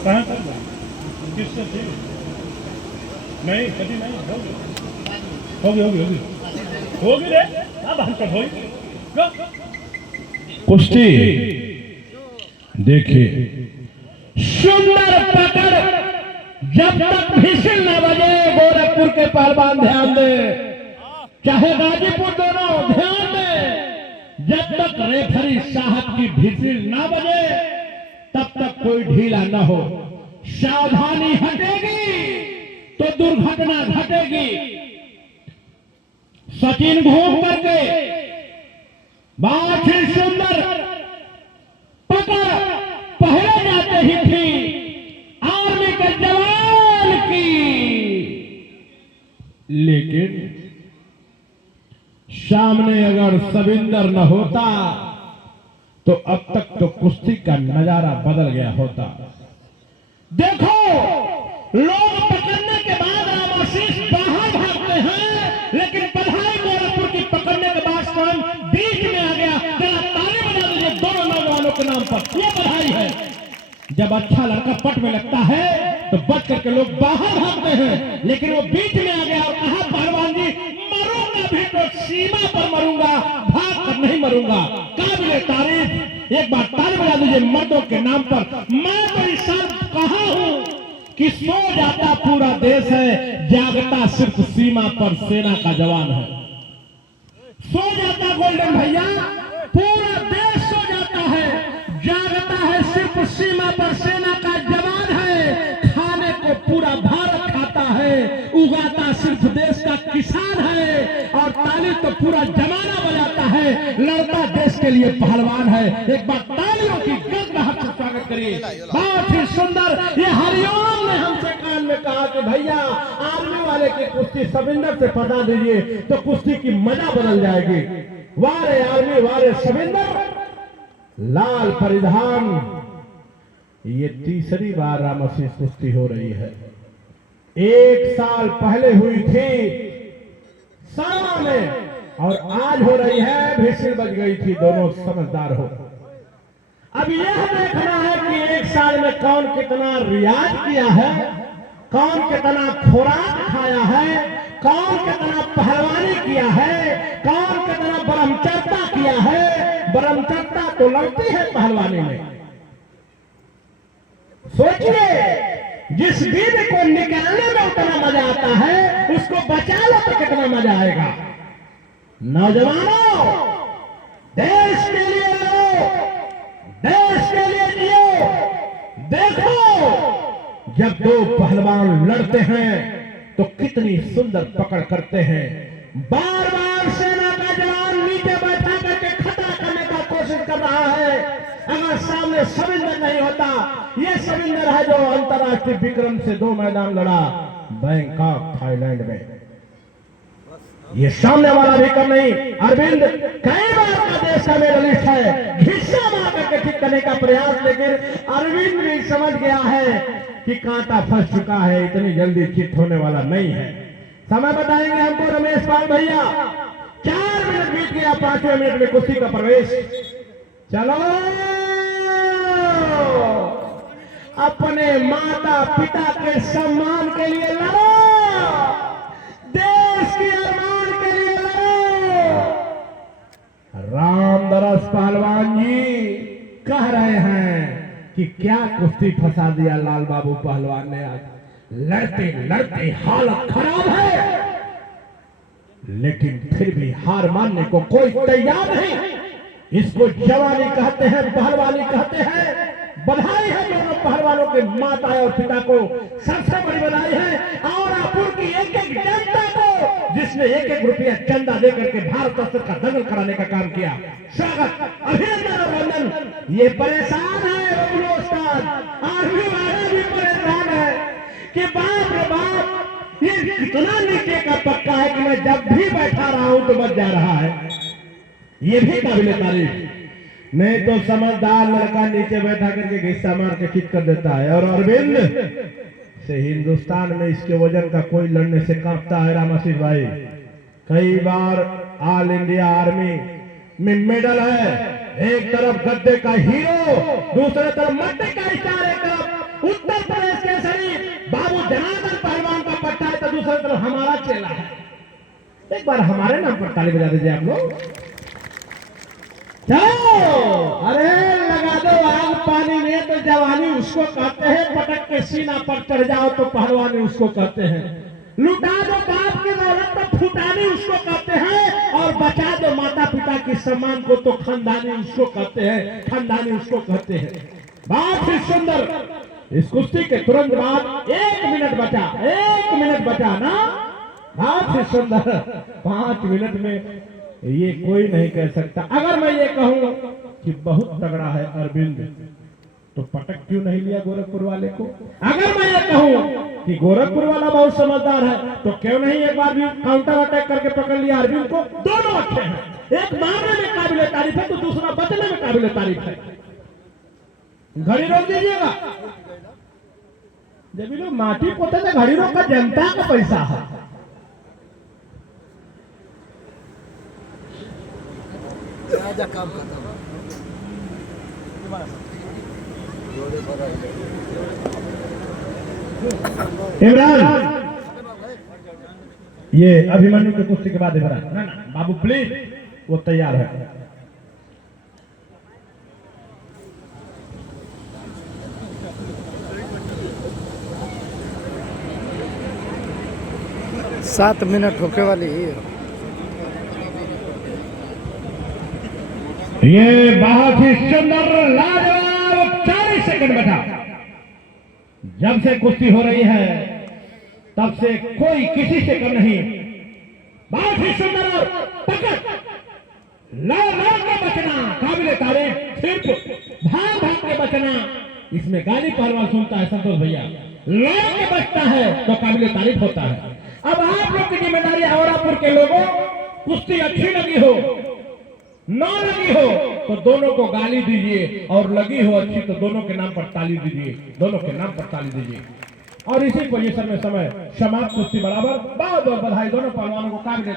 कहाँ कर किससे थी? नहीं कभी नहीं होगी होगी रे। क्या बात कर होगी कुश्ती देखिए। सुंदर पकड़ जब तक भीषण न बजे गोरखपुर के पहलवान ध्यान दे, चाहे गाजीपुर दोनों ध्यान दे। जब तक रेफरी साहब की भीषण न बजे तब तक कोई ढीला न हो। सावधानी हटेगी तो दुर्घटना घटेगी। सचिन घूम करके बहुत ही सुंदर पकड़ पहले जाते ही थी आर्मी के जवान की, लेकिन सामने अगर सविंदर न होता तो अब तक तो कुश्ती का नजारा बदल गया होता। देखो लोग पकड़ने के बाद रामाशीष बाहर भागते हैं, लेकिन बधाई गोरखपुर की पकड़ने के बाद काम बीच में आ गया। जरा ताली बजा दीजिए दोनों नौजवानों के नाम पर, ये बधाई है। जब अच्छा लड़का पट में लगता है तो बच करके लोग बाहर भागते हैं, लेकिन वो बीच में आ गया और कहा पहलवान जी मरूंगा भी तो सीमा पर मरूंगा, भाग कर नहीं मरूंगा। काबिले तारीफ, एक बार ताली बजा दीजिए मर्दों के नाम पर। मैं तो इस साल कहा हूं कि सो जाता पूरा देश है, जागता सिर्फ सीमा पर सेना का जवान है। सो जाता गोल्डन भैया, पूरा देश सो जाता है, जागता है सिर्फ सीमा पर सेना का जवान है। खाने को पूरा भारत खाता है, उगाता सिर्फ देश का किसान है, और ताली तो पूरा जमाना बजाता है, लड़ता देश के लिए पहलवान है। एक बार तालियों की गड़गड़ाहट से स्वागत करिए। बहुत ही सुंदर। ये हरिओम ने हमसे कान में कहा कि भैया आर्मी वाले की कुश्ती सविंदर से पता दीजिए तो कुश्ती की मजा बदल जाएगी। वारे आर्मी वारे सविंदर, लाल परिधान। ये तीसरी बार रामाशीष कुश्ती हो रही है। 1 साल पहले हुई थी सामा में और आज हो रही है, भीषण बज गई थी। दोनों समझदार हो। अब यह देखना है कि 1 साल में कौन कितना रियाज किया है, कौन कितना खुराक खाया है, कौन कितना पहलवानी किया है, कौन कितना ब्रह्मचर्या किया है। ब्रह्मचर्या तो लड़ती है पहलवानी में। सोचिए जिस वीर को निकालने में उतना मजा आता है, उसको बचा लो तो कितना मजा आएगा। नौजवानों, देश के लिए लड़ो, देश के लिए जियो। देखो जब दो पहलवान लड़ते हैं तो कितनी सुंदर पकड़ करते हैं। बार बार सेना का जवान नीचे बैठा करके खतरा करने का कोशिश कर रहा है। अगर सामने सविंदर नहीं होता, ये सविंदर है जो अंतरराष्ट्रीय विक्रम से 2 मैदान लड़ा बैंकॉक थाईलैंड में। ये सामने वाला विक्रम नहीं, अरविंद कई बार का देश का मेडलिस्ट है। घिस्सा मार करके ठीक करने का प्रयास, लेकिन अरविंद भी समझ गया है कि कांटा फंस चुका है, इतनी जल्दी चित होने वाला नहीं है। समय बताएंगे हमको रमेश पाल भैया। 4 मिनट बीत गया, 5वें मिनट में कुश्ती का प्रवेश। चलो अपने माता पिता के सम्मान के लिए लड़ो, देश के अरमान के लिए लड़ो। रामदरस पहलवान जी कह रहे हैं कि क्या कुश्ती फंसा दिया लाल बाबू पहलवान ने। आज लड़ते लड़ते हालत खराब है, लेकिन फिर भी हार मानने को कोई तैयार नहीं। इसको जवानी कहते हैं, पहलवानी कहते हैं। बधाई है दोनों पहलवानों के माता और पिता को, सबसे बड़ी बधाई है औरापुर की एक एक जनता को, जिसने 1-1 रुपया चंदा देकर के भारत अस्त्र का दंगल कराने का काम किया। स्वागत, अभिनंदन और वंदन। ये परेशान है रोस्ताद, आर्मी वाले भी परेशान है कि बाप रे बाप ये कितना नीचे का पक्का है कि मैं जब भी बैठा रहा हूं तो बच जा रहा है। ये भी काबिले तारीफ। नहीं तो समझदार लड़का नीचे बैठा करके घिस्सा मार के चित कर देता है। और अरविंद से हिंदुस्तान में इसके वजन का कोई लड़ने से कांपता है। रामाशीष भाई कई बार ऑल इंडिया आर्मी में मेडल है। एक तरफ गद्दे का हीरो, दूसरे तरफ मट्टी का स्टार, एक तरफ उत्तर प्रदेश केसरी बाबू जनार्दन पहलवान का पट्टा है, तो दूसरी तरफ हमारा चेला है। एक बार हमारे नाम पर ताली बजा दीजिए आप लोग। चलो, अरे लगा दो आग पानी में तो जवानी उसको कहते हैं, पटक के सीना पर चढ़ जाओ तो पहलवानी उसको कहते हैं, लुटा दो बाप की दौलत तो फुटानी उसको कहते हैं, और बचा दो माता पिता के सम्मान को तो खानदानी उसको कहते हैं, खानदानी उसको कहते हैं। बहुत ही सुंदर। इस कुश्ती के तुरंत बाद 1 मिनट बचा, 1 मिनट बचा ना, बहुत ही सुंदर। 5 मिनट में ये कोई नहीं कह सकता। अगर मैं ये कहूं कि बहुत तगड़ा है अरविंद, तो पटक क्यों नहीं लिया गोरखपुर वाले को? अगर मैं ये कहूं कि गोरखपुर वाला बहुत समझदार है, तो क्यों नहीं एक बार भी काउंटर अटैक करके पकड़ लिया अरविंद को? दोनों अच्छे हैं, एक मारने में काबिल तारीफ है तो दूसरा बचने में काबिल तारीफ है। घड़ी रोक दीजिएगा। जब लोग माटी पोते थे, घड़ी रोक का जनता का पैसा है। काम करता हूँ। इमरान, ये अभिमन्यु की कुश्ती के बाद इमरान, ना ना बाबू प्लीज, वो तैयार है। सात मिनट होके वाली है। ये बहुत ही सुंदर लाजवाब 40 सेकंड बचा। जब से कुश्ती हो रही है तब से कोई किसी से कम नहीं। बहुत ही सुंदर और पकड़ लड़ के बचना काबिल तारीफ, सिर्फ भाग भाग के बचना इसमें गाली पहलवान सुनता है संतोष भैया। लड़ के बचता है तो काबिल तारीफ होता है। अब आप लोग की जिम्मेदारी, औरापुर के लोगों, कुश्ती अच्छी लगी हो ना लगी हो तो दोनों को गाली दीजिए, और लगी हो अच्छी तो दोनों के नाम पर ताली दीजिए, दोनों के नाम पर ताली दीजिए। और इसी पोजीशन में समय समाप्त, कुश्ती बराबर। बहुत बहुत बधाई दोनों पहलवानों को काबिल